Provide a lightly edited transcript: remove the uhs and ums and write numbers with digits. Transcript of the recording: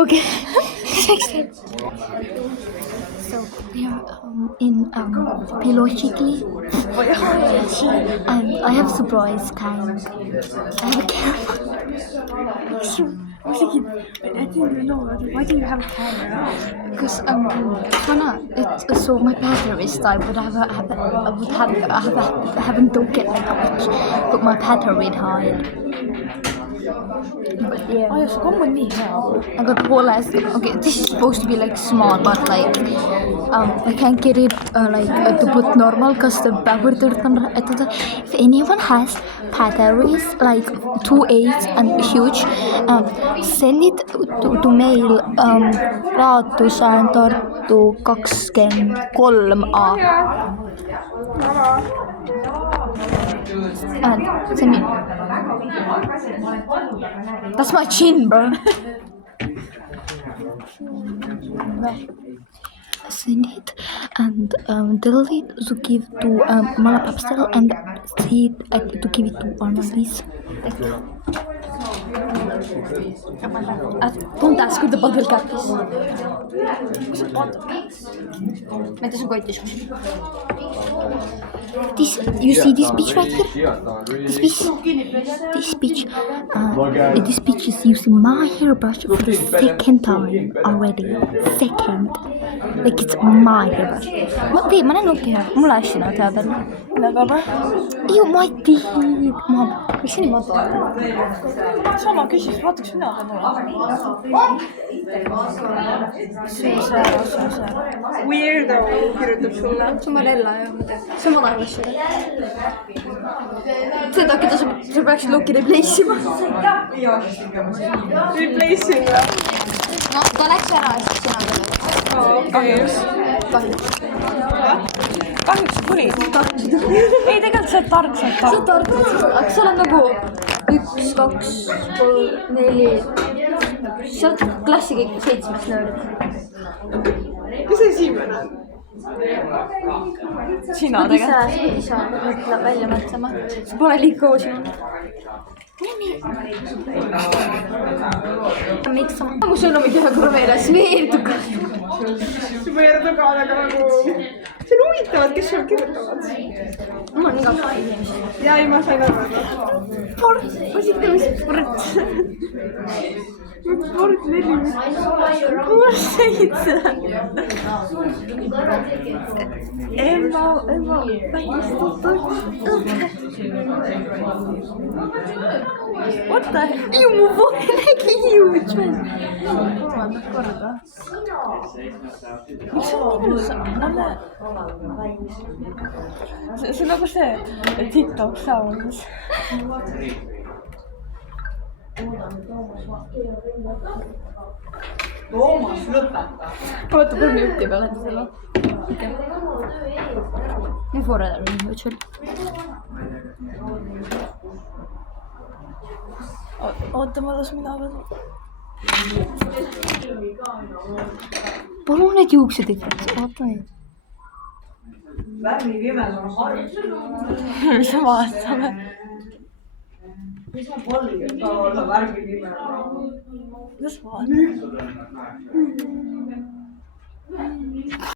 Okay. So we are in Pillow-Chicli, and I have surprise kind. I have a camera. I didn't know. Why do you have a camera? Because so my battery died, but I haven't don't get like much, but my battery died. But yeah. Oh, så kommer ni här. I got whole okay, this is supposed to be like small, but like I can't get it to put normal because the power if anyone has batteries like 2.8 and huge, send it to mail Raatuse Tartu 23A. And send me. That's my chin, bro. Send it and tell it to give to Malapapstel and see to give it to Annalise. Don't ask with the bottle cap. This, you see this beach right here? This beach is using my hairbrush for the second time already. Second. Like it's my hairbrush. Wait, ma näen okei, mulle hästi nad teavad. Ju, ma ei tea. Miks see nii madal? Sama küsis, vaataks mina ka mulle. Weirdo kirjutab sulle. See on Marella jah. See on madal asju. Seda, keda sa peaksid Loki replace ima. Replace ime. No, ta läks ära ja siis sina tuled. Kahjuks. Kahjuks tuli. Ei, tegelikult sa oled tark. Sa oled tark, aga sa oled nagu 1, 2, 3, 4. Sa oled klassi kõik 7 nöörid. Mis esimene on? Sina tegelikult. Sa mõtled välja mõtlema. Sa pole liiga koos ju. Miks sa? Mu sõnumid ühe korra meeles, veerduga. Veerduga, aga nagu... See on huvitavad, kes sul kirjutavad. Mul on iga päev inimesi. Ja ei, ma sain aru. Sport, ma siit tõmmis sport. Sport 4. 6, 7. Emma, välistatud. What the hell? Ju, mu poole nägi huge man. Kolmandat korda. Miks on minus? See on nagu see TikTok sounds. Toomas, lõpeta. Oota, 3 minuti peale selle. Nu får det där nu, chill. Oota, ma las mina veel. Palun need juuksed ikka, vaata neid. Värvi pimel on harv. Mis me vaatame? Mis ma polgi, et ta olla värvi pimel. Mis vaatame?